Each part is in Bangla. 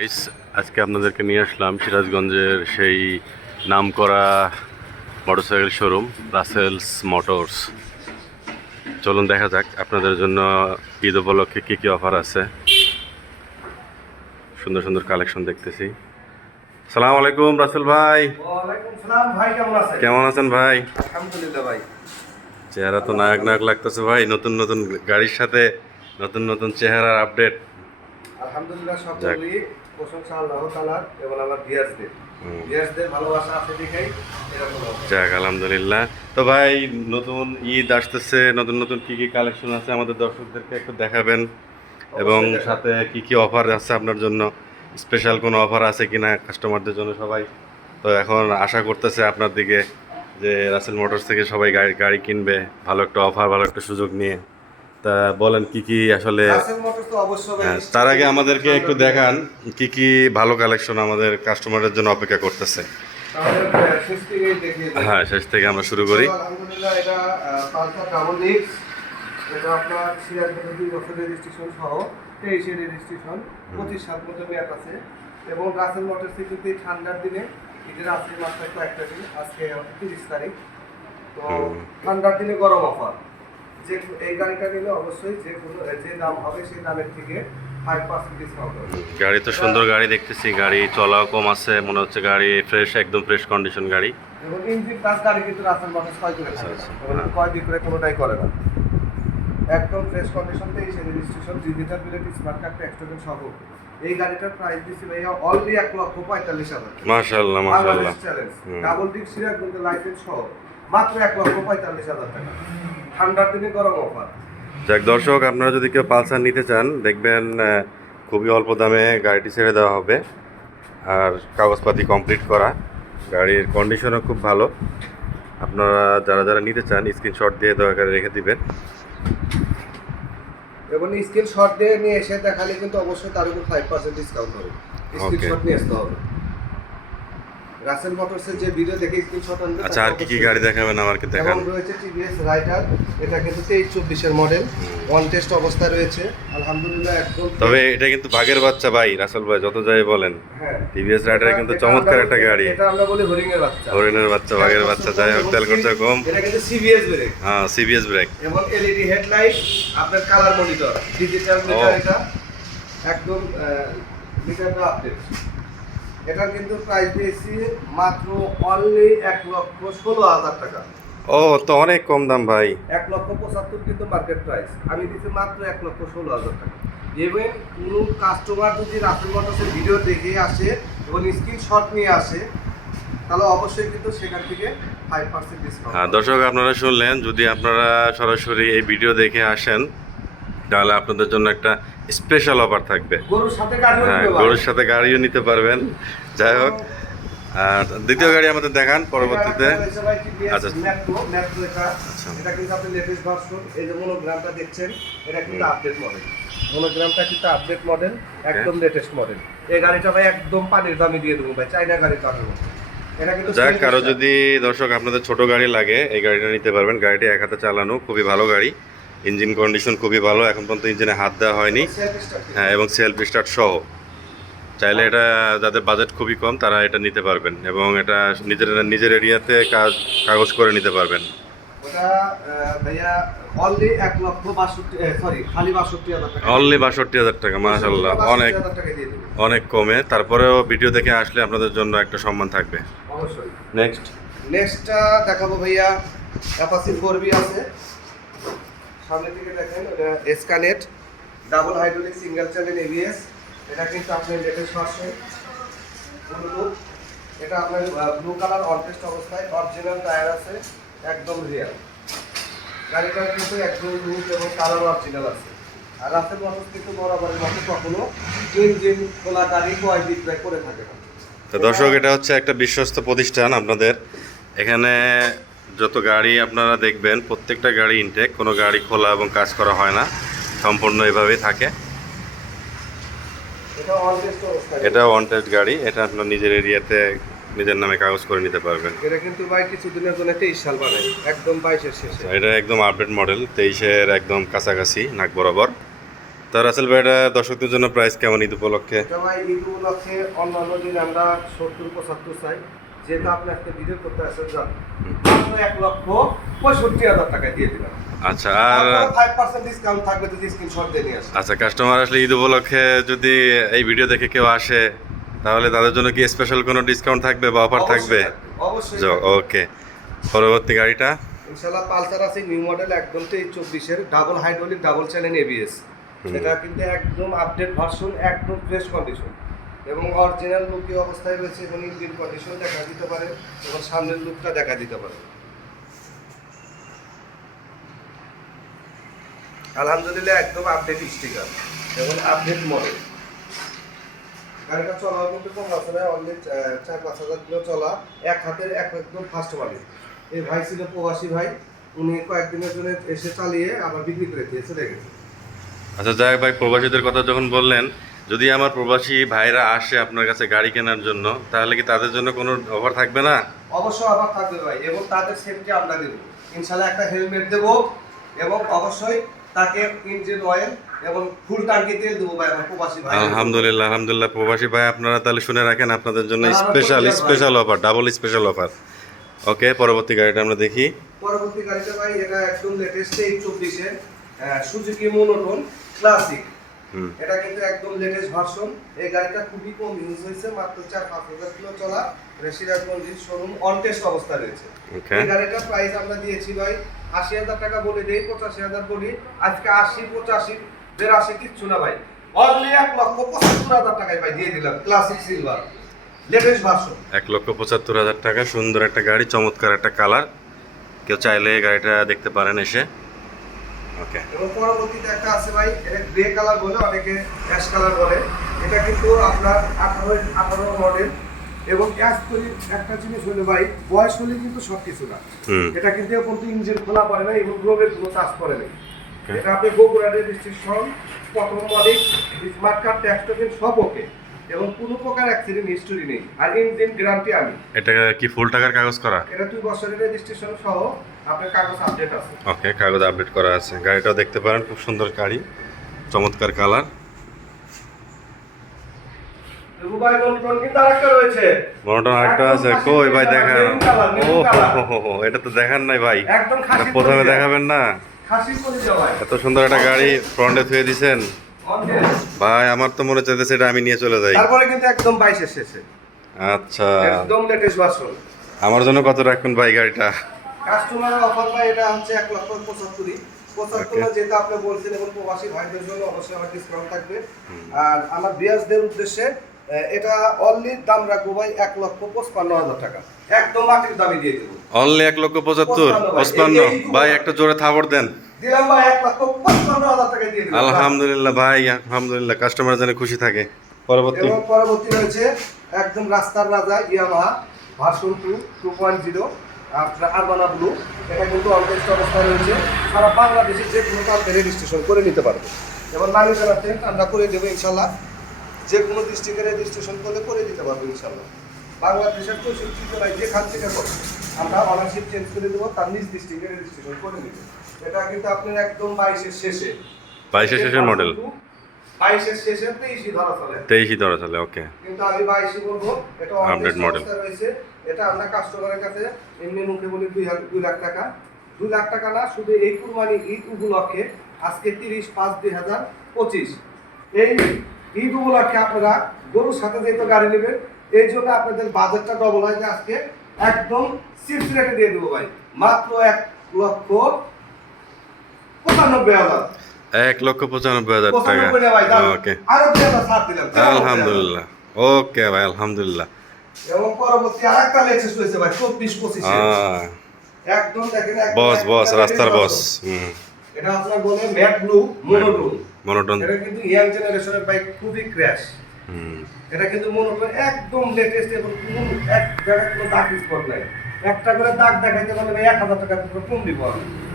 গাইস, আজকে আপনাদেরকে নিয়ে আসলাম সিরাজগঞ্জের সেই নামকরা মোটরসাইকেল শোরুম রাসেলস মোটরস। চলুন দেখা যাক আপনাদের জন্য ঈদ উপলক্ষে কী কী অফার আছে। সুন্দর সুন্দর কালেকশন দেখতেছি। সালাম আলাইকুম রাসেল ভাই। ওয়ালাইকুম সালাম ভাই, কেমন আছেন? কেমন আছেন ভাই? আলহামদুলিল্লাহ ভাই। চেহারা তো নায়ক নায়ক লাগতেছে ভাই, নতুন নতুন গাড়ির সাথে নতুন নতুন চেহারার আপডেট। আলহামদুলিল্লাহ, যাক। সকলেরই প্রশংসা আল্লাহ তাআলার এবং আমার ভিউয়ার্সদের ভালোবাসা আছে দেখেই এরকম হবে। যাক আলহামদুলিল্লাহ। তো ভাই, নতুন ঈদ আসতেছে, নতুন নতুন কি কি কালেকশন আছে আমাদের দর্শকদেরকে একটু দেখাবেন, এবং অবশ্যই দেখাবো। সাথে কি কি অফার আছে আপনার জন্য, স্পেশাল কোনো অফার আছে কিনা কাস্টমারদের জন্য। সবাই তো এখন আশা করতেছে আপনার দিকে যে রাসেল মোটরস থেকে সবাই গাড়ি গাড়ি কিনবে ভালো একটা অফার, ভালো একটা সুযোগ নিয়ে। তা বলেন কি কি আসলে। রাসেল মোটরস তো অবশ্যই ভাই, হ্যাঁ, তার আগে আমাদেরকে একটু দেখান কি কি ভালো কালেকশন আমাদের কাস্টমারের জন্য অপেক্ষা করতেছে। তাহলে শেষ থেকেই দেখিয়ে দেব। হ্যাঁ, শেষ থেকে আমরা শুরু করি। তো আলহামদুলিল্লাহ, এটা পালসার ডাবল ডিস্ক। এটা আপনার সিরাজগঞ্জের 2 বছরের রেজিস্ট্রেশন সহ 23-এর রেজিস্ট্রেশন, 25 সাল পর্যন্ত মেয়াদ আছে। এবং রাসেল মোটরসে কিন্তু এই ঠান্ডার দিনে, ঈদের আজকে মাত্র একটা দিন, আজকে 30 তারিখ, তো ঠান্ডার দিনে গরম অফার। যে এই গাড়িটা নিলে অবশ্যই যে দাম হবে সেই দামের থেকে 5% ডিসকাউন্ট হবে। গাড়ি তো সুন্দর গাড়ি দেখতেছি, গাড়ি চলাও কম আছে মনে হচ্ছে, গাড়ি ফ্রেশ, একদম ফ্রেশ কন্ডিশন গাড়ি। এবং ইঞ্জিন কাজ গাড়ি কিন্তু রাসেল মোটরস ক্রয় করে থাকে না, এবং ক্রয় বিক্রয় কোনোটাই করে না। একদম ফ্রেশ কন্ডিশনতেই সেই registration, digital plate, smart card, tax token সহ। এই গাড়িটার প্রাইস দিচ্ছি ভাইয়া অনলি 1,45,000। মাশাআল্লাহ মাশাআল্লাহ। Challenge double disc Sirajganj licence সহ মাত্র 1,45,000 টাকা, ঠান্ডার দিনে গরম অফার। যাক দর্শক, আপনারা যদি কেউ পালসার নিতে চান দেখবেন খুবই অল্প দামে গাড়িটি ছেড়ে দেওয়া হবে, আর কাগজপাতি কমপ্লিট করা, গাড়ির কন্ডিশনও খুব ভালো। আপনারা যারা যারা নিতে চান স্ক্রিনশট দিয়ে দয়া করে রেখে দিবেন। এবং স্ক্রিনশট দিয়ে নিয়ে এসে দেখালে কিন্তু অবশ্যই তার উপর 5% ডিসকাউন্ট হবে। স্ক্রিনশট নিয়ে আসতে হবে। রাসেল মোটরসের যে ভিডিও দেখে স্ক্রিনশট আনবে। আচ্ছা, আর কি কি গাড়ি দেখাবেন আমাকে দেখান। এবং রয়েছে টিভিএস রাইডার, এটা কিন্তু 23-24-এর মডেল, অন টেস্ট অবস্থায় রয়েছে আলহামদুলিল্লাহ একদম। তবে এটা কিন্তু বাঘের বাচ্চা ভাই, রাসেল ভাই যত যাই বলেন। হ্যাঁ, টিভিএস রাইডার কিন্তু চমৎকার একটা গাড়ি। এটা আমরা বলি হরিণের বাচ্চা। হরিণের বাচ্চা, বাঘের বাচ্চা, যাই হোক তেল খরচা কম। এটা কিন্তু সিবিএস ব্রেক। হ্যাঁ, সিবিএস ব্রেক এবং এলইডি হেডলাইট, আপনার কালার মনিটর, ডিজিটাল মিটার, এটা একদম মিটারটা আপডেট। এটা কিন্তু প্রাইস দিয়েছি মাত্র অনলি 1,16,000 টাকা। ও, তো অনেক কম দাম ভাই। 1,75,000 কিন্তু মার্কেট প্রাইস, আমি দিচ্ছি মাত্র 1,16,000 টাকা। ইভেন কোনো কাস্টমার যদি রাসেল মোটরসের ভিডিও দেখে আসে এবং স্ক্রিনশট নিয়ে আসে, তাহলে অবশ্যই কিন্তু সেখান থেকে 5% ডিসকাউন্ট। হ্যাঁ দর্শক, আপনারা শুনলেন, যদি আপনারা সরাসরি এই ভিডিও দেখে আসেন তাহলে আপনাদের জন্য একটা স্পেশাল অফার থাকবে। গরুর সাথে গাড়িও হ্যাঁ, নিতে পারবেন। গরুর সাথে গাড়িও নিতে পারবেন। যাই হোক, আর দ্বিতীয় গাড়ি আমাদের দেখান পরবর্তীতে। আচ্ছা। এটা কিন্তু আপনি লেটেস্ট ভার্সন, এই যে মনোগ্রামটা দেখছেন, এটা কিন্তু আপডেট মডেল। মনোগ্রামটা কিন্তু আপডেট মডেল, একদম লেটেস্ট মডেল। এই গাড়িটা ভাই একদম পানির দামে দিয়ে দেবো ভাই, চাইনা গাড়ির দামে। এটা কিন্তু যাক, কারো যদি দর্শক আপনাদের ছোট গাড়ি লাগে এই গাড়িটা নিতে পারবেন। গাড়িটি এক হাতে চালানো, খুবই ভালো গাড়ি, ইঞ্জিন কন্ডিশন খুবই ভালো, এখন পর্যন্ত ইঞ্জিনে হাত দেওয়া হয়নি। হ্যাঁ, এবং সেলফ স্টার্ট সহ। চাইলে এটা যাদের বাজেট খুবই কম তারা এটা নিতে পারবেন, এবং এটা নিজের এরিয়াতে কাগজ করে নিতে পারবেন। ওটা ভাইয়া অনলি 1,62,000, সরি খালি 62,000 টাকা। অনলি 62,000 টাকা, মাশাআল্লাহ, অনেক 62,000 টাকা দিয়ে দেবো। অনেক কমে। তারপরেও ভিডিও দেখে আসলে আপনাদের জন্য একটা সম্মান থাকবে। অবশ্যই। নেক্সট দেখাবো ভাইয়া, অ্যাপাচি 4B আছে। সামনে থেকে দেখেন, এটা এসকানেট double hydraulic single channel ABS. এটা কিন্তু আপনার লেটেস্ট ভার্সন, ব্লুটুথ। এটা আপনার ব্লু কালার, অন টেস্ট অবস্থায়, অরিজিনাল টায়ার আছে, একদম রিয়াল। গাড়িটার কিন্তু একদম লুক এবং কালার অরিজিনাল আছে। আর রাসেল মোটরস কিন্তু বরাবরের মতো কখনো ইঞ্জিন খোলা গাড়ি ক্রয় বিক্রয় করে থাকে না। তো দর্শক, এটা হচ্ছে একটা বিশ্বস্ত প্রতিষ্ঠান আপনাদের। এখানে যত গাড়ি আপনারা দেখবেন প্রত্যেকটা গাড়ি ইনটেক, কোনো গাড়ি খোলা এবং কাজ করা হয় না, সম্পূর্ণ এভাবেই থাকে। এটা ওয়ান টেস্ট গাড়ি, এটা আপনার নিজের এরিয়াতে নিজের নামে কাগজ করে নিতে পারবেন। এটা কিন্তু ভাই কিছুদিনের জন্য 23 সাল বানায়, একদম 22-এর শেষে। এটা একদম আপডেট মডেল, 23-এর একদম কাছাকাছি নাক বরাবর। তো রাসেল ভাই এটা দর্শকদের জন্য প্রাইস কেমন ঈদ উপলক্ষে? এটা ভাই ঈদ উপলক্ষে অন্যান্য দিন আমরা 70-75 চাই, যেহেতু আপনি একটা ভিডিও করতে আসেন যান মাত্র 1,65,000 টাকা দিয়ে দিলাম। আচ্ছা, আর 5% ডিসকাউন্ট থাকবে, যদি স্ক্রিনশট দিয়ে নিয়ে আসেন। আচ্ছা, কাস্টমার আসলে ঈদ উপলক্ষে যদি এই ভিডিও দেখে কেউ আসে, তাহলে তাদের জন্য কি স্পেশাল কোনো ডিসকাউন্ট থাকবে বা অফার থাকবে? অবশ্যই থাকবে। ওকে, পরবর্তী গাড়িটা ইনশাআল্লাহ পালসার আছে নিউ মডেল, একদম 23-24 এর double hydraulic double channel ABS. এটা কিন্তু একদম আপডেট ভার্সন, একদম ফ্রেশ কন্ডিশন এবং অরিজিনাল লুকি অবস্থায় রয়েছে, এবং ইঞ্জিন কন্ডিশন দেখা দিতে পারে এবং সামনের লুকটা দেখা দিতে পারে। আলহামদুলিল্লাহ একদম আপডেট স্টিকার এবং আপডেট মডেল। গাড়িটা চলা কিন্তু কম আছে না, অনলি 4-5 হাজার কিলো চলা, এক হাতের একদম ফার্স্ট মালিক। এই ভাই ছিল প্রবাসী ভাই, উনি কয়েকদিনের জন্য এসে চালিয়ে আবার বিক্রি করে দিয়ে চলে গেছে। আচ্ছা, যাই হোক ভাই, প্রবাসীদের কথা যখন বললেন, যদি আমার প্রবাসী ভাইরা আসে আপনার কাছে গাড়ি কেনার জন্য, তাহলে কি তাদের জন্য কোনো অফার থাকবে না? অবশ্যই আবার থাকবে ভাই, এবং তাদের সেফটি আমরা দেবো ইনশাল্লাহ, একটা হেলমেট দেবো এবং অবশ্যই তাকে ইঞ্জিন অয়েল এবং ফুল ট্যাঙ্কি তেল দেবো ভাই আমার প্রবাসী ভাই। আলহামদুলিল্লাহ, আলহামদুলিল্লাহ। প্রবাসী ভাই আপনারা তাহলে শুনে রাখেন, আপনাদের জন্য special offer, double special offer. Okay, পরবর্তী গাড়িটা আমরা দেখি। পরবর্তী গাড়িটা ভাই এটা একদম লেটেস্ট 23-24 এর সুজুকি মোনোটোন ক্লাসিক। এটা কিন্তু একদম লেটেস্ট ভার্সন। এই গাড়িটা খুবই কম ইউজ হয়েছে, মাত্র 4-5 হাজার কিলো চলা, সিরাজগঞ্জের শোরুম অন টেস্ট অবস্থা রয়েছে। এই গাড়িটার প্রাইস আমরা দিয়েছি ভাই 80,000 টাকা, বলে দেই 85,000 বলি, আজকে 80-85 কিচ্ছু না ভাই, অনলি 1,75,000 টাকায় ভাই দিয়ে দিলাম, ক্লাসিক সিলভার লেটেস্ট ভার্সন। 1,75,000 টাকা, সুন্দর একটা গাড়ি, চমৎকার একটা কালার। কেউ চাইলে এই গাড়িটা দেখতে পারেন এসে। ওকে, এবং পরবর্তীতে একটা আছে ভাই, এটা গ্রে কালার বলে, অনেকে অ্যাশ কালার বলে। এটা কিন্তু আপনার 18 মডেল, এবং অ্যাশ করি একটা জিনিস হলো ভাই, বয়স হলে কিন্তু সব কিছু না। এটা কিন্তু এখন তো ইঞ্জিন খোলা পড়ে না এবং রোগের কোনো চাষ করে না। এটা আপনি বগুড়া রেজিস্ট্রেশন, প্রথম মালিক, স্মার্ট কার্ড, ট্যাক্স টোকেন সব ওকে, এবং কোনো প্রকার অ্যাক্সিডেন্ট হিস্টরি নেই, আর ইঞ্জিন গ্যারান্টি আমি। এটা কি ফুল টাকার কাগজ করা? এটা 2 বছরের রেজিস্ট্রেশন সহ আপনার কাগজ আপডেট আছে। ওকে, কাগজ আপডেট করা আছে। গাড়িটাও দেখতে পারেন, খুব সুন্দর গাড়ি, চমৎকার কালার। মনোটন আরেকটা আছে, কই ভাই দেখান। ও, এটা তো দেখান নাই ভাই, এটা প্রথমে দেখাবেন না? এত সুন্দর একটা গাড়ি ফ্রন্টে থুয়ে দিছেন ভাই, আমার তো মনে চাইতেছে এটা আমি নিয়ে চলে যাই। তারপরে কিন্তু একদম 22 এর শেষে, আচ্ছা, একদম লেটেস্ট ভার্সন। আমার জন্য কত রাখবেন ভাই গাড়িটা? কাস্টমারের অফার ভাই এটা হচ্ছে 1,75,000, যেটা আপনি বলছেন, এবং প্রবাসী ভাইদের জন্য অবশ্যই আমার ডিসকাউন্ট থাকবে। আর আমার বিয়াসদের উদ্দেশ্যে এটা অনলি দাম রাখবো ভাই 1,55,000 টাকা, একদম মাটির দামে দিয়ে দেবো। অনলি 1,75,000 ভাই, একটা জোরে থাপড় দেন। দিলাম ভাই 1,55,000 টাকা দিয়ে দিলাম। আলহামদুলিল্লাহ ভাই, আলহামদুলিল্লাহ, কাস্টমার যেন খুশি থাকে। পরবর্তী এবং পরবর্তী রয়েছে একদম রাস্তার রাজা ইয়ামাহা ভার্সন 2.0 আপনার আরবানা ব্লু। এটা কিন্তু অনটেস্ট অবস্থায় রয়েছে, সারা বাংলাদেশে যে কোনো প্রান্তে রেজিস্ট্রেশন করে নিতে পারবে, এবং নামি জানাতে আমরা করে দেবো ইনশাল্লাহ, যে কোনো ডিস্ট্রিক্টে রেজিস্ট্রেশন করে দিতে পারবো ইনশাল্লাহ। বাংলাদেশের 64 জেলায় যেখান থেকে করে আমরা অনারশিপ চেঞ্জ করে দেবো, তার নিজ ডিস্ট্রিক্টে রেজিস্ট্রেশন করে দেবো। এটা কিন্তু আপনার একদম 22-এর শেষে, 22-এর শেষের মডেল, 22-এর শেষে 23 ধরা চলে, 23 ধরা চলে। ওকে, কিন্তু আমি 22 বলবো, এটা আপডেট মডেল রয়েছে। এটা আমরা কাস্টমারের কাছে এমনি মুখে বলি 2 লাখ টাকা, 2 লাখ টাকা না, শুধু এই কুরবানি ঈদ উপলক্ষে আজকে 30/5/2025 এই ঈদ উপলক্ষে আপনারা গরুর সাথে যেহেতু গাড়ি নেবেন, এই জন্য আপনাদের বাজেটটা ডবল হয়, আজকে একদম সিক্স রেটে দিয়ে দেবো ভাই, মাত্র 1,95,000। 1,95,000 টাকা। ওকে, আরো 2,000 ছাড় দিলাম, আলহামদুলিল্লাহ। ওকে ভাই, আলহামদুলিল্লাহ। এবং পরবর্তী আরেকটা লেটেস্ট হয়েছে ভাই 24-25 একদম দেখেন, বস রাস্তার বস। এটা আপনার বলে ম্যাট ব্লু মনোটন। এটা কিন্তু ইয়াং জেনারেশনের বাইক, খুবই ক্র্যাশ। এটা কিন্তু মনোটন একদম লেটেস্ট, এবং কোনো এক জায়গায় কোনো দাগ স্পট নাই, একটা করে দাগ দেখাইতে পারলে ভাই 1,000 টাকা কম দিব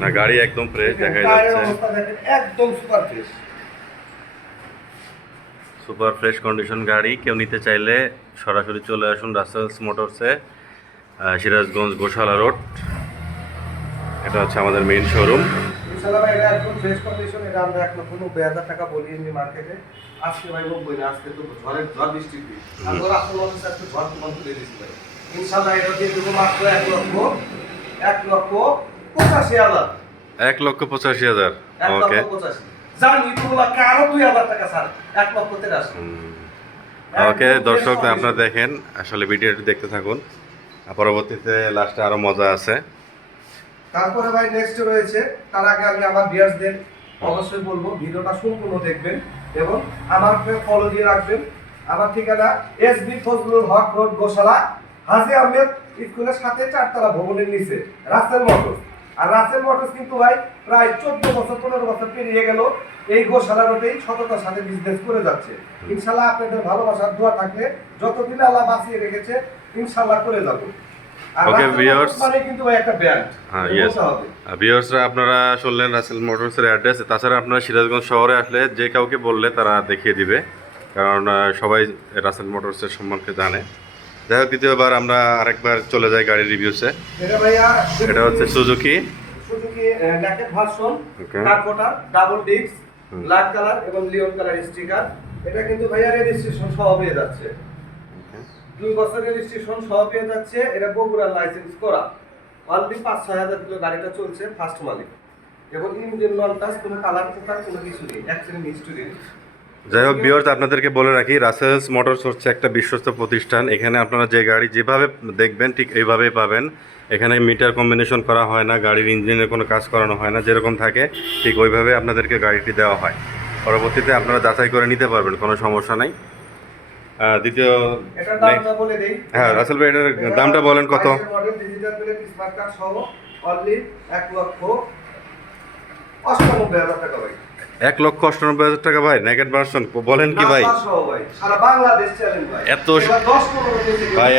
না। গাড়ি একদম ফ্রেশ দেখা যাচ্ছে, অবস্থা দেখেন একদম super fresh, super fresh condition গাড়ি। কেউ নিতে চাইলে সরাসরি চলে আসুন রাসেলস মোটরসে, সিরাজগঞ্জ গোশালা রোড। এটা হচ্ছে আমাদের মেইন শোরুম। ইনশাআল্লাহ ভাই এটা একদম ফ্রেশ কন্ডিশন। এটা আমরা 1,90,000 টাকা বলি এমনি মার্কেটে। আজকে ভাই 90 না, আজকে তো ঝড় বৃষ্টির দিন। আমরা আপনার মধ্যে আজকে ঝড় তুফান তুলে দিয়েছি ভাই। ইনশাআল্লাহ এটা দিয়ে দেবো মাত্র 1,85,000। 1,85,000 ওকে। 1,85,000 জান ইউটিউবলা আরো 2,000 টাকা স্যার 1,83,000। ওকে দর্শক, আপনারা দেখেন আসলে ভিডিওটি দেখতে থাকুন, পরবর্তীতে লাস্টে আরো মজা আছে। তারপরে ভাই নেক্সট রয়েছে, তার আগে আমি আমার ভিউয়ার্সদের অবশ্যই বলবো ভিডিওটা সম্পূর্ণ দেখবেন এবং আমাকে ফলো দিয়ে রাখবেন। আমার ঠিকানা এসবি ফজলুল হক রোড, গোশালা, হাজী আহমেদ স্কুলের সাথে 4তলা ভবনের নিচে রাসেল মোটরস। আর রাসেল মোটরস কিন্তু ভাই প্রায় 14 বছর 15 বছর পেরিয়ে গেল এই গোশালা রোডেই সততার সাথে বিজনেস করে যাচ্ছে। ইনশাআল্লাহ আপনাদের ভালোবাসার দোয়া থাকলে যতদিন আল্লাহ বাঁচিয়ে রেখেছে ইনশাআল্লাহ করে যাবো। ওকে ভিউয়ার্স, মানে কিন্তু ভাই একটা ব্র্যান্ড। হ্যাঁ ইয়েস ভিউয়ার্সরা, আপনারা শুনলেন রাসেল মোটরসের অ্যাড্রেস। তাছাড়া আপনারা সিরাজগঞ্জ শহরে আসলে যে কাউকে বললে তারা দেখিয়ে দিবে, কারণ সবাই রাসেল মোটরসের সম্পর্কে জানে। যাই হোক, দ্বিতীয়বার আমরা আরেকবার চলে যাই গাড়ির রিভিউসে। এটা ভাইয়া এটা হচ্ছে Suzuki naked version, Okay. Carburettor, double disc, black colour এবং লিওন কালার স্টিকার। এটা কিন্তু ভাইয়া রেজিস্ট্রেশন সহ পেয়ে যাচ্ছে, 2 বছরের রেজিস্ট্রেশন সহ পেয়ে যাচ্ছে। এটা বগুড়ার লাইসেন্স করা, অলরেডি 5-6 হাজার কিলো গাড়িটা চলছে, ফার্স্ট মালিক এবং ইঞ্জিন নন টাচ, কোনো কালার পোকার কোনো কিছু নেই, অ্যাক্সিডেন্ট হিস্টরি নেই। যাই হোক ভিউয়ার্স, আপনাদেরকে বলে রাখি রাসেলস মোটরস হচ্ছে একটা বিশ্বস্ত প্রতিষ্ঠান। এখানে আপনারা যে গাড়ি যেভাবে দেখবেন ঠিক এইভাবেই পাবেন। এখানে মিটার কম্বিনেশন করা হয় না, গাড়ির ইঞ্জিনের কোনো কাজ করানো হয় না, যেরকম থাকে ঠিক ওইভাবে আপনাদেরকে গাড়িটি দেওয়া হয়। পরবর্তীতে আপনারা যাচাই করে নিতে পারবেন, কোনো সমস্যা নাই। দ্বিতীয় এটার দামটা বলে দেই। হ্যাঁ রাসেল ভাই, এটার দামটা বলেন কত? Model digital plate smart card সহ অনলি 1,98,000 টাকা ভাই। 1,98,000 টাকা ভাই, নেকেড ভার্সন বলেন কি ভাই? সারা বাংলাদেশ চ্যালেঞ্জ ভাই। এত ভাই,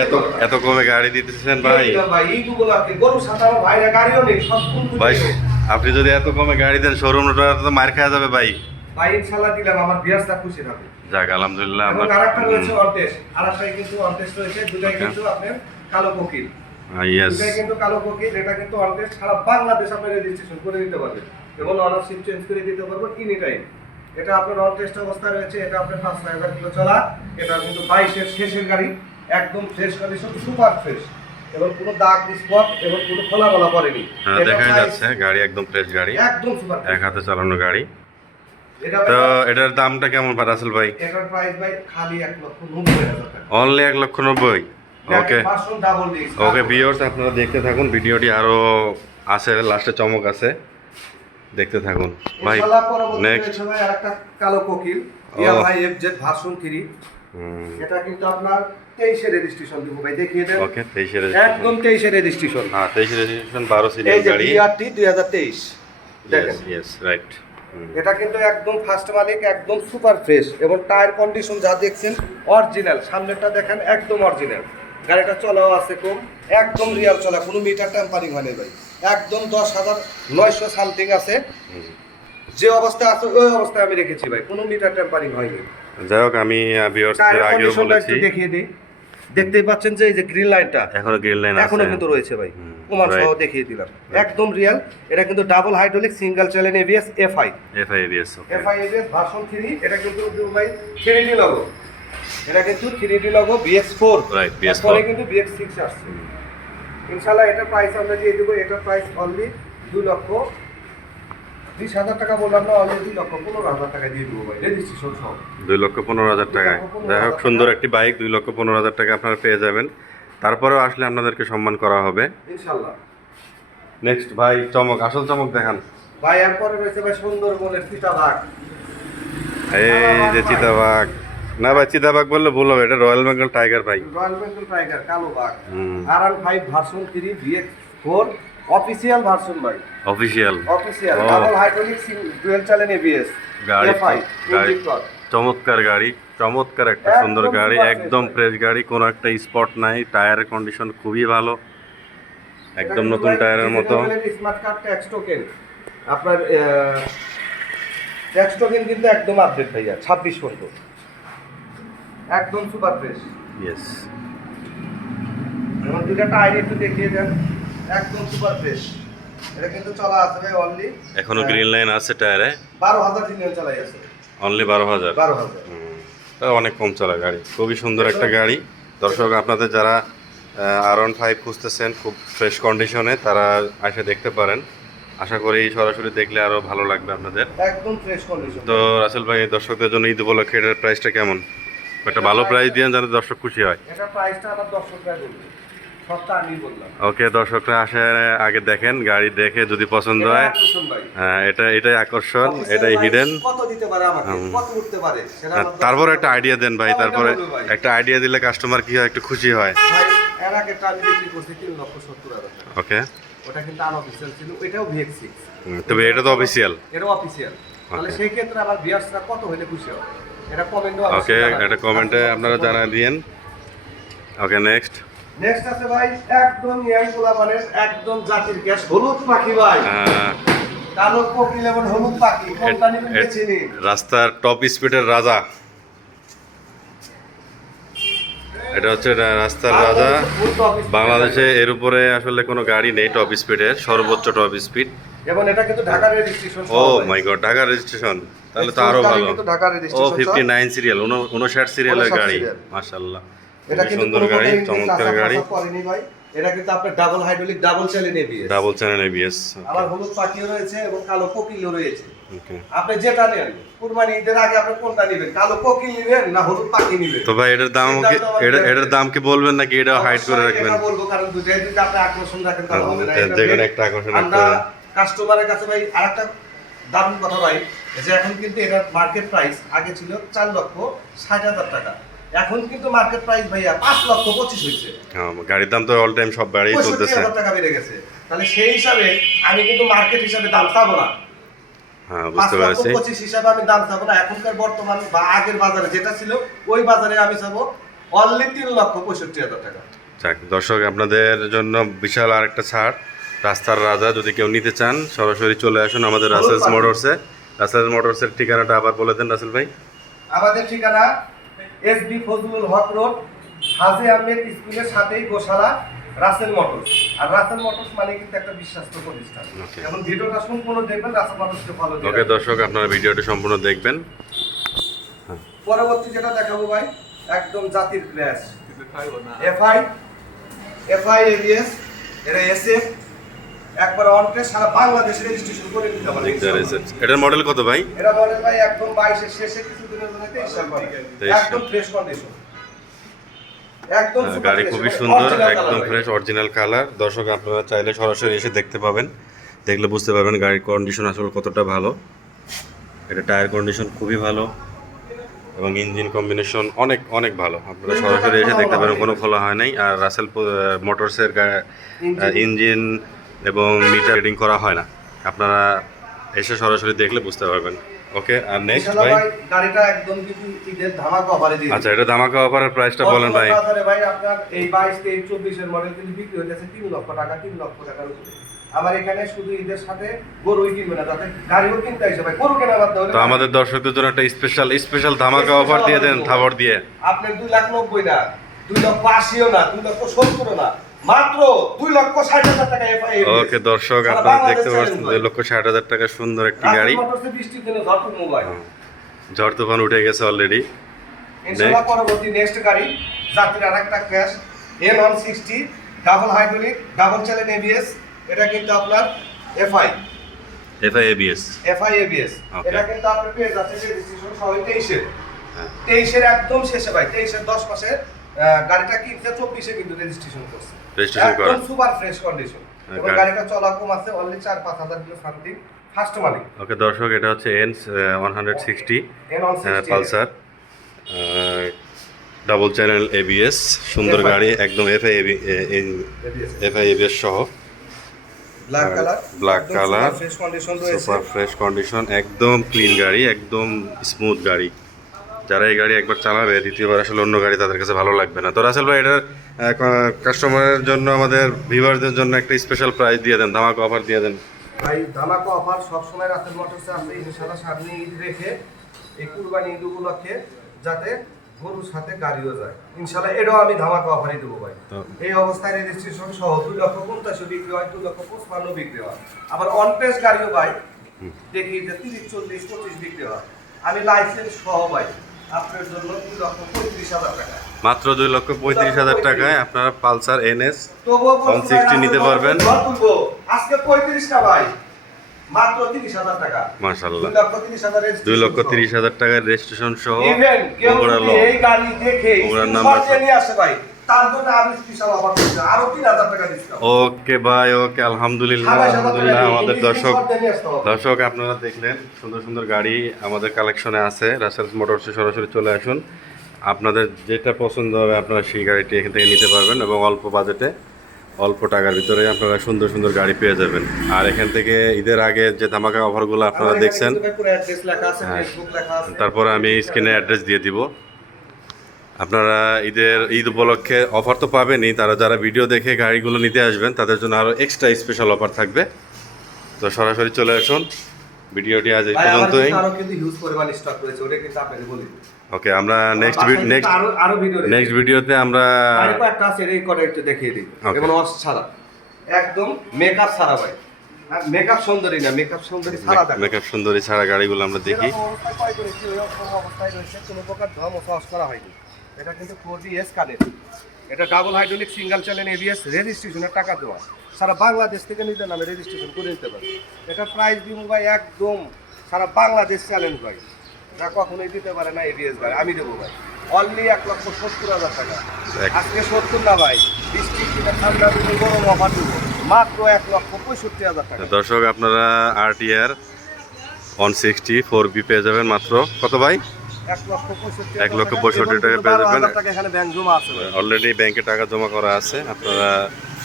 এত কমে গাড়ি দিতেছেন ভাই? ভাই এইগুলোকে গরু সাঁতারো ভাইরা গাড়িও নেই, সব ভাই আপনি যদি এত কমে গাড়ি দেন, শোরুমটা তো মার খাওয়া যাবে ভাই। ভাই ইনশাআল্লাহ দিলাম, আমার ভিউয়ার্সটা খুশি থাকবে। যাক আলহামদুলিল্লাহ। এবং আরেকটা রয়েছে অনটেস্ট, আরেকটাই কিন্তু অনটেস্ট রয়েছে, দুটাই কিন্তু আপনার কালো কোকিল। ইয়েস, দুটাই কিন্তু কালো কোকিল। এটা কিন্তু অনটেস্ট, সারা বাংলাদেশ আপনি রেজিস্ট্রেশন করে দিতে পারবেন এবং অনারশিপ চেঞ্জ করে দিতে পারবেন এনি টাইম। এটা আপনার অনটেস্ট অবস্থায় রয়েছে। এটা আপনার 5-6 হাজার কিলো চলা। এটা কিন্তু 22-এর শেষের গাড়ি, একদম ফ্রেশ কন্ডিশন, সুপার ফ্রেশ এবং কোনো দাগ স্পট এবং কোনো খোলা বলা পড়েনি। হ্যাঁ দেখা যাচ্ছে গাড়ি একদম ফ্রেশ গাড়ি, একদম সুপার, এক হাতে চালানো গাড়ি। এটা তো এটার দামটা কেমন রাসেল ভাই? এটার প্রাইস ভাই খালি 1,90,000 টাকা। অনলি 1,90,000। ওকে পাঁচশো ডাবল ডিস্ক। ওকে ভিউয়ার্স, আপনারা দেখতে থাকুন, ভিডিওটি আরো আছে, লাস্টে চমক আছে, দেখতে থাকুন ভাই। ইনশাআল্লাহ পরবর্তীতে নেক্সট রয়েছে ভাই আরেকটা কালো কোকিল, ইয়ামাহা এফজেড ভার্সন 3। এটা কিন্তু আপনার 23-এর রেজিস্ট্রেশন দিব ভাই, দেখিয়ে দেন। ওকে 23-এর একদম 23-এর রেজিস্ট্রেশন। হ্যাঁ 23-এর রেজিস্ট্রেশন, 12 এই সিরিয়াল যে গাড়ি। বিআরটি 2023 দেখেন। Yes right. এটা কিন্তু একদম ফার্স্ট মালিক, একদম সুপার ফ্রেশ এবং টায়ার কন্ডিশন যা দেখছেন অরিজিনাল। সামনেরটা দেখেন একদম অরিজিনাল। গাড়িটা চলাও আছে কম, একদম রিয়াল চলা, কোনো মিটার টেম্পারিং হয়নি ভাই। একদম 10,900 সামথিং আছে, যে অবস্থায় আছে ওই অবস্থায় আমি রেখেছি ভাই, কোনো মিটার টেম্পারিং হয়নি। যাই হোক, আমি ভিউয়ার্সদের টায়ার আগেও কন্ডিশনটা বলেছি, একটু দেখিয়ে দিই। দেখতেই পাচ্ছেন যে এই যে গ্রিন লাইনটা এখনো গ্রিন লাইন আছে, এখনো কিন্তু রয়েছে ভাই, প্রমাণ সহ দেখিয়ে দিলাম, একদম রিয়াল। এটা কিন্তু double hydraulic single channel ABS FI এফআইবিএস। FI ABS version 3। এটা কিন্তু ভাই 3D লগো, এটা কিন্তু 3D logo BX4, right BS4 পরে কিন্তু BX6 আসছে। ইনশাআল্লাহ এটার প্রাইস আমরা দিয়ে দেব। এটার প্রাইস অনলি 2,20,000 টাকা বললাম না, অনলি 2,15,000 টাকা দিয়ে দেবো ভাই, রেজিস্ট্রেশন সহ। 2,15,000 টাকায়। যাই হোক, সুন্দর একটি বাইক 2,15,000 টাকা আপনারা পেয়ে যাবেন। তারপরেও আসলে আপনাদেরকে সম্মান করা হবে ইনশাআল্লাহ। নেক্সট ভাই চমক, আসল চমক দেখান ভাই। এরপরে রয়েছে ভাই সুন্দরবনের চিতাবাঘ। এই যে চিতাবাঘ, না ভাই চিতাবাঘ বললে ভুল হবে, এটা রয়্যাল বেঙ্গল টাইগার ভাই। রয়্যাল বেঙ্গল টাইগার কালো বাঘ, R15 version 3 BX4 official version ভাই, official double hydraulic dual channel ABS গাড়ি। এফআই চমৎকার গাড়ি, চমৎকার একটা সুন্দর গাড়ি, একদম ফ্রেশ গাড়ি, কোনো একটা স্পট নাই, টায়ারের কন্ডিশন খুবই ভালো, একদম নতুন টায়ারের মতো। স্মার্ট কার্ড ট্যাক্স টোকেন আপনার, ট্যাক্স টোকেন কিন্তু একদম আপডেট ভাইয়া, 26 পর্যন্ত, একদম সুপার ফ্রেশ। ইয়েস, এবং দুটা টায়ার একটু দেখিয়ে দেন, একদম সুপার ফ্রেশ। এটা কিন্তু চলা আছে ভাই অনলি এখনো গ্রিন লাইন আছে টায়ারে? 12,000 জিনিস চালাই আছে। অনলি 12,000? 12,000। তা অনেক কম চলা গাড়ি, খুবই সুন্দর একটা গাড়ি। দর্শক আপনাদের যারা R15 খুঁজতেছেন খুব ফ্রেশ কন্ডিশনে, তারা এসে দেখতে পারেন। আশা করি সরাসরি দেখলে আরো ভালো লাগবে আপনাদের। একদম ফ্রেশ কন্ডিশন। তো রাসেল ভাই, দর্শকদের জন্য ঈদ উপলক্ষে এটার প্রাইসটা কেমন? একটা ভালো প্রাইস দিয়ে যাতে দর্শক খুশি হয়। এটা প্রাইসটা আমার দর্শকরা বলবে, সবটা আমি বললাম। ওকে, দর্শকরা আসে আগে দেখেন, গাড়ি দেখে যদি পছন্দ হয়, হ্যাঁ এটাই আকর্ষণ, এটাই হিডেন। কত দিতে পারে আমাকে, কত উঠতে পারে সেটা আমার তারপর একটা আইডিয়া দেন ভাই, হ্যাঁ, তারপরে ওটা বলবো ভাই। একটা আইডিয়া দিলে কাস্টমার কি হয়, একটু খুশি হয়। ভাই এর আগে আমি বিক্রি করছি 3,70,000 টাকা। ওকে, ওটা কিন্তু আনঅফিশিয়াল ছিল, এটাও VX6। তবে এটা তো অফিসিয়াল। এটাও অফিশিয়াল। তাহলে Okay. সেই ক্ষেত্রে আমার ভিউয়ার্সরা কত হলে খুশি হবে, এটা কমেন্টে ওকে, এটা কমেন্টে আপনারা জানাই দিয়েন। ওকে, নেক্সট। নেক্সট আছে ভাই একদম ইয়াং পোলাপানের একদম জাতির গ্যাস হলুদ পাখি ভাই, কালো কোকিল এবং হলুদ পাখি, কোনটা নিবেন বেছে নিন। রাস্তার টপ স্পিডের রাজা, এটা হচ্ছে রাস্তার রাজা। বাংলাদেশে এর উপরে আসলে কোনো গাড়ি নেই টপ স্পিডের, সর্বোচ্চ টপ স্পিড। এবং এটা কিন্তু ঢাকার রেজিস্ট্রেশন। ও মাই গড, ঢাকা রেজিস্ট্রেশন, তাহলে তো আরো ভালো। ঢাকার ও রেজিস্ট্রেশন 59 সিরিয়াল, 59 সিরিয়ালের 59 গাড়ি, সিরিয়াল। মাশাআল্লাহ। এটা খুবই কিন্তু সুন্দর কোনো গাড়ি, কোনো চমৎকার গাড়ি। করেনি ভাই। এটা কিন্তু আপনার double hydraulic double channel ABS. Double channel ABS. আবার হলুদ পাখিও রয়েছে এবং কালো কোকিলও রয়েছে। ওকে, আপনি যেটা নেন, কুরবানি ঈদের আগে আপনি কোনটা নেবেন, কালো কোকিল নেবেন না হলুদ পাখি নেবেন? তো ভাই এটার দাম কি, এটার দাম কি বলবেন নাকি এটা হাইড করে রাখবেন? এটা বলবো, কারণ দুইটাই যদি আপনি আকর্ষণ রাখেন তাহলে হবে না। যে কোনো একটা আকর্ষণ আমরা রাখতে হবে। কাস্টমারের কাছে ভাই আরেকটা দারুণ কথা ভাই, যে এখন কিন্তু এটার মার্কেট প্রাইস আগে ছিল 4,60,000 টাকা, এখন কিন্তু মার্কেট প্রাইস ভাইয়া 5,25,000 হয়েছে। গাড়ির দাম তো অল টাইম সব গাড়ি চলতেছে। 65,000 টাকা বেড়ে গেছে। তাহলে সেই হিসাবে আমি কিন্তু মার্কেট হিসাবে দাম চাবো না। হ্যাঁ, বুঝতে পারছি। 5,25,000 হিসাবে আমি দাম চাবো না। এখনকার বর্তমান বা আগের বাজারে যেটা ছিল ওই বাজারে আমি চাবো অনলি 3,65,000 টাকা। যাক দর্শক, আপনাদের জন্য বিশাল আরেকটা ছাড়, রাস্তার রাজা যদি কেউ নিতে চান সরাসরি চলে আসুন আমাদের রাসেলস মোটরসে। রাসেলস মোটরসের ঠিকানাটা আবার বলে দেন রাসেল ভাই। আমাদের ঠিকানা SB ফজলুল হক রোড, হাজী আহমেদ স্কুলের সাথেই গোশালা, রাসেল মোটরস। আর রাসেল মোটরস মানে কিন্তু একটা বিশ্বস্ত প্রতিষ্ঠান। Okay. এখন ভিডিওটা সম্পূর্ণ দেখবেন, রাসেল মোটরসকে ফলো ওকে দিবেন। দর্শক, আপনারা ভিডিওটি সম্পূর্ণ দেখবেন। পরবর্তী যেটা দেখাবো ভাই একদম জাতির ক্র্যাশ এফআই এবিএস, এটা SF একবার অন টেস্ট সারা বাংলাদেশে রেজিস্ট্রেশন করে নিতে পারবেন। এটার মডেল কত ভাই? এটা মডেল ভাই একদম 22 এর শেষে কিছুদিনের জন্য 23 সাল পাবে, 23 একদম ফ্রেশ কন্ডিশন, একদম super গাড়ি fresh, খুবই মানে সুন্দর, original একদম colour ভাই। Fresh original colour. দর্শক আপনারা চাইলে সরাসরি এসে দেখতে পাবেন, দেখলে বুঝতে পারবেন গাড়ির কন্ডিশন আসলে কতটা ভালো। এটা টায়ার কন্ডিশন খুবই ভালো এবং ইঞ্জিন কম্বিনেশন অনেক অনেক ভালো। আপনারা সরাসরি এসে দেখতে পারেন, কোনো খোলা হয় নাই। আর রাসেল মোটরসের ইঞ্জিন এবং মিটার রিডিং করা হয় না, আপনারা এসে সরাসরি দেখলে বুঝতে পারবেন। ওকে, আর নেক্সট ইনশাআল্লাহ ভাই। ভাই গাড়িটা একদম কিন্তু ঈদের ধামাকা অফারে দিয়ে আচ্ছা, এটা ধামাকা অফারের প্রাইসটা বলেন ভাই। বাজারে ভাই আপনার এই 22 23 24 এর মডেল কিন্তু বিক্রি হয়ে যাচ্ছে 3 লক্ষ টাকা, 3 লক্ষ টাকার উপরে। আমার এখানে শুধু ঈদের সাথে গরুই কিনবে না, যাতে গাড়িও কিনতে আসে ভাই, গরু কেনা বাদ হলে তো আমাদের দর্শকদের জন্য একটা স্পেশাল ধামাকা অফার দিয়ে দেন, থাবর দিয়ে। আপনি 2,90,000 না, 2,80,000 না, 2,70,000 না, মাত্র 2,60,000 টাকা এফআই। ওকে দর্শক, আপনারা দেখতে পাচ্ছেন 2,60,000 টাকা সুন্দর একটি গাড়ি। মোটরসে বৃষ্টির দিনে ঝড় মোবাইল ঝড় তুফান উঠে গেছে অলরেডি। ইনশাআল্লাহ পরবর্তী নেক্সট গাড়ি জাতির আরেকটা crash N160 double hydraulic double channel ABS. এটা কিন্তু আপনার এফআই ABS। এবিএস। Okay. এটা কিন্তু আপনি পেয়ে যাচ্ছেন রেজিস্ট্রেশন সহ 23 এর, হ্যাঁ। 23 এর একদম শেষে ভাই, 23 এর 10 মাসে গাড়িটা কিনতে 24 এ কিন্তু রেজিস্ট্রেশন করছে, রেজিস্ট্রেশন করা একদম সুপার ফ্রেশ কন্ডিশন। এবং গাড়িটা চলা কম আছে অনলি 4-5,000 কিলো সামথিং, ফার্স্ট মালিক। ওকে দর্শক, এটা হচ্ছে N160 N160 Pulsar, double channel ABS, সুন্দর FI গাড়ি, একদম ABS সহ, black colour, black colour, fresh condition রয়েছে। সুপার ফ্রেশ কন্ডিশন, একদম ক্লিন গাড়ি, একদম স্মুথ গাড়ি। যারা এই গাড়ি একবার চালাবে দ্বিতীয়বার আসলে অন্য গাড়ি তাদের কাছে ভালো লাগবে না। তো রাসেল ভাই, এটার কাস্টমারের জন্য, আমাদের ভিউয়ারদের জন্য একটা স্পেশাল প্রাইস দিয়ে দেন, ধামাকা অফার দিয়ে দেন। ভাই ধামাকা অফার সবসময় রাসেল মোটরসে আছে, ইনশাআল্লাহ সামনে ঈদ রেখে এই কুরবানি ঈদ উপলক্ষে যাতে গরুর সাথে গাড়িও যায় ইনশাল্লাহ, এটাও আমি ধামাকা অফারই দেবো ভাই। তো- এই অবস্থায় রেজিস্ট্রেশন সহ 2,50,000 বিক্রি হয়, 2,55,000 বিক্রি হয়। আবার অন টেস্ট গাড়িও ভাই দেখি যে 30, 40, 25 বিক্রি হয়। আমি লাইসেন্স সহ ভাই আপনার জন্য 2,35,000 টাকা। মাত্র 2,35,000 টাকায় আপনারা পালসার NS তবুও 160 নিতে পারবেন। আজকে 35 টা ভাই, মাত্র 30,000 টাকা। মাশাআল্লাহ 2,30,000 2,30,000 টাকার রেজিস্ট্রেশন সহ ইভেন কেউ বগুড়া যদি ল। এই গাড়ি দেখে বগুড়ার স্ক্রিনশট নাম্বার দিয়ে নিয়ে আসে ভাই, তার জন্য আমি স্পেশাল অফার দিচ্ছি, আরো 3,000 টাকা ডিসকাউন্ট। ওকে ভাই, ওকে, আলহামদুলিল্লাহ 27,000 টাকা আলহামদুলিল্লাহ। দিয়ে আমাদের দর্শক স্ক্রিনশট দিয়ে নিয়ে আসতে হবে। দর্শক আপনারা দেখলেন সুন্দর সুন্দর গাড়ি আমাদের কালেকশনে আছে। রাসেলস মোটরসে সরাসরি চলে আসুন, আপনাদের যেটা পছন্দ হবে আপনারা সেই গাড়িটি এখান থেকে নিতে পারবেন এবং অল্প বাজেটে অল্প টাকার ভিতরে আপনারা সুন্দর সুন্দর গাড়ি পেয়ে যাবেন। আর এখান থেকে ঈদের আগে যে ধামাকা অফারগুলো আপনারা আমার দেখছেন, এখানে কিন্তু পুরো অ্যাড্রেস লেখা আছে, হ্যাঁ। ফেসবুক লেখা আছে। তারপরে আমি স্ক্রিনে অ্যাড্রেস দিয়ে দিব। আপনারা ঈদ উপলক্ষে অফার তো পাবেনই, তারা যারা ভিডিও দেখে গাড়িগুলো নিতে আসবেন তাদের জন্য আরও এক্সট্রা স্পেশাল অফার থাকবে। তো সরাসরি চলে আসুন। ভিডিওটি আজ এই ভাই আমার পর্যন্তই। কিন্তু আরো কিন্তু হিউজ পরিমাণ স্টক রয়েছে, ওটা কিন্তু আপনাকে বলি। ওকে, আমরা নেক্সট বাসায় কিন্তু নেক্সট আরো ভিডিও রয়েছে। নেক্সট ভিডিওতে আমরা আর একটা আছে, এই করে একটু দেখিয়ে দিই। Okay. এবং ওয়াশ ছাড়া, একদম মেকআপ ছাড়া ভাই। আর মেকআপ সুন্দরী না, মেকআপ সুন্দরী ছাড়া দেখো। মেকআপ সুন্দরী ছাড়া গাড়িগুলো আমরা দেখি। যেরকম অবস্থায় ক্রয় করেছি, ওই রকম অবস্থায় রয়েছে, কোনো প্রকার ধোয়া মোছা ওয়াশ করা হয়নি। এটা কিন্তু 4BS কানেক্ট, এটা double hydraulic single channel ABS, রেজিস্ট্রেশনের টাকা দেওয়া, সারা বাংলাদেশ থেকে নিজের নামে রেজিস্ট্রেশন করে নিতে পারে। এটা প্রাইস দিব ভাই একদম সারা বাংলাদেশ চ্যালেঞ্জ ভাই, যা কখনোই দিতে পারে না ABS ভাই, আমি দেবো ভাই অনলি 1,70,000 টাকা। আজকে 70 না ভাই, বৃষ্টি কিনা ঠান্ডা দিনে গরম অফার দেবো মাত্র 1,65,000 টাকা। দর্শক আপনারা RTR 160 4B পেয়ে যাবেন মাত্র কত ভাই? 1,65,000 টাকা পেয়ে যাবেন। টাকা এখানে ব্যাংক জমা আছে ভাই। অলরেডি ব্যাংকে টাকা জমা করা আছে, আপনারা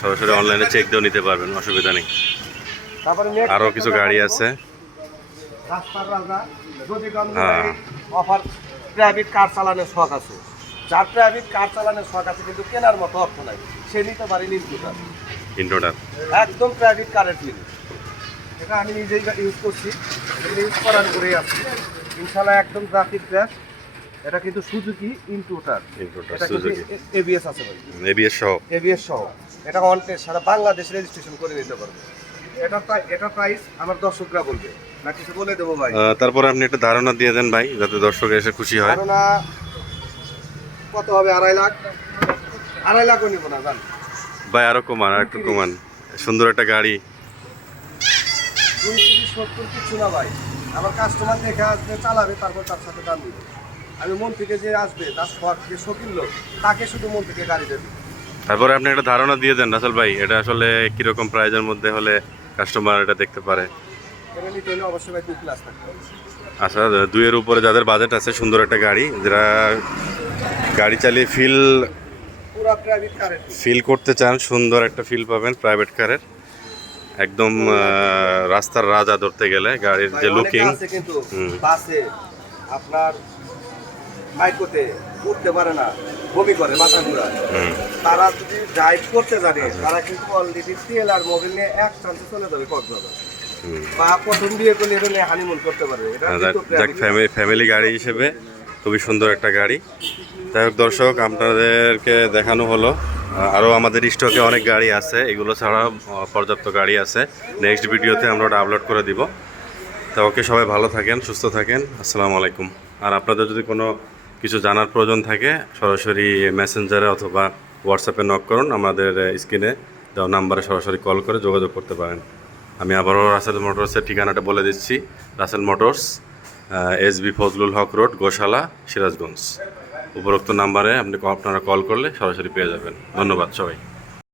সরাসরি অনলাইনে চেক দিয়েও নিতে পারবেন, অসুবিধা নেই। তারপরে next আরও একটা কিছু কথা গাড়ি বলবো, আছে। রাস্তার রাজা যদি হ্যাঁ। অফার প্রাইভেট কার চালানোর শখ আছে, যার প্রাইভেট কার চালানোর শখ আছে কিন্তু কেনার মতো অর্থ নাই, সে নিতে পারে ইনপুটার, ইন্ট্রোটার একদম প্রাইভেট কারের জিনিস। এটা আমি নিজেই ইউজ করছি, ইউজ করার করেই আছে ইনশাল্লাহ, একদম ট্রাফিক ক্র্যাশ। এটা কিন্তু সুজুকি ইনপুটার, ইন্ট্রোটার এটা কিন্তু সুজুকি ABS আছে ভাই, ABS সহ। ABS সহ। এটা অন টেস্ট সারা বাংলাদেশ রেজিস্ট্রেশন করে নিতে পারবে। এটা প্রাইস আমার দর্শকরা বলবে না, কিছু বলে দেবো ভাই। তারপরে আপনি একটা ধারণা দিয়ে দেন ভাই, যাতে দর্শক এসে খুশি হয়। ধারণা কত হবে? 2.5 লাখ, 2.5 লাখও নিব না জান ভাই আরো কমান, আর একটু কমান। সুন্দর একটা গাড়ি। 270 কিছু না ভাই, আমার কাস্টমার দেখে আসবে, চালাবে, তারপর তার সাথে দাম দিবে। আমি মন থেকে যে আসবে, তার শখ, যে শৌখিন লোক, তাকে শুধু মন থেকে গাড়ি দেবে। তারপরে আপনি একটা ধারণা দিয়ে দেন রাসেল ভাই, এটা আসলে কিরকম প্রাইজের মধ্যে হলে কাস্টমার এটা দেখতে পারে। এটা নিতে হলে অবশ্যই ভাই 2 প্লাস থাকতে হবে। আচ্ছা, 2-এর উপরে যাদের বাজেট আছে, সুন্দর একটা গাড়ি, যারা গাড়ি চালিয়ে পুরা প্রাইভেট কারের ফিল করতে চান, সুন্দর একটা ফিল পাবেন প্রাইভেট কারের। একদম রাস্তার রাজা ধরতে গেলে গাড়ির যে লুকিং। আছে কিন্তু হুম। বাসে আপনার মাইকোতে উঠতে পারে না, বমি করে, মাথা ঘুরায়। তারা যদি ড্রাইভ করতে জানে, তারা কিন্তু অলরেডি তেল আর মোবিল নিয়ে এক চান্সে চলে যাবে কক্সবাজার, বা প্রথম বিয়ে করলে এটা নিয়ে হানিমুন করতে পারবে। এটা কিন্তু যাক, ফ্যামিলি গাড়ি হিসেবে খুবই সুন্দর একটা গাড়ি। যাই হোক দর্শক, আপনাদেরকে দেখানো হলো। আরও আমাদের স্টকে অনেক গাড়ি আছে, এগুলো ছাড়াও পর্যাপ্ত গাড়ি আছে। নেক্সট ভিডিওতে আমরা ওটা আপলোড করে দিব। তা ওকে, সবাই ভালো থাকেন, সুস্থ থাকেন, আসসালামু আলাইকুম। আর আপনাদের যদি কোনো কিছু জানার প্রয়োজন থাকে, সরাসরি মেসেঞ্জারে অথবা হোয়াটসঅ্যাপে নক করুন, আমাদের স্ক্রিনে দেওয়া নাম্বারে সরাসরি কল করে যোগাযোগ করতে পারেন। আমি আবারও রাসেল মোটরসের ঠিকানাটা বলে দিচ্ছি। রাসেল মোটরস, SB ফজলুল হক রোড, গোশালা, সিরাজগঞ্জ। উপরোক্ত নাম্বারে আপনারা কল করলে সরাসরি পেয়ে যাবেন। ধন্যবাদ সবাই।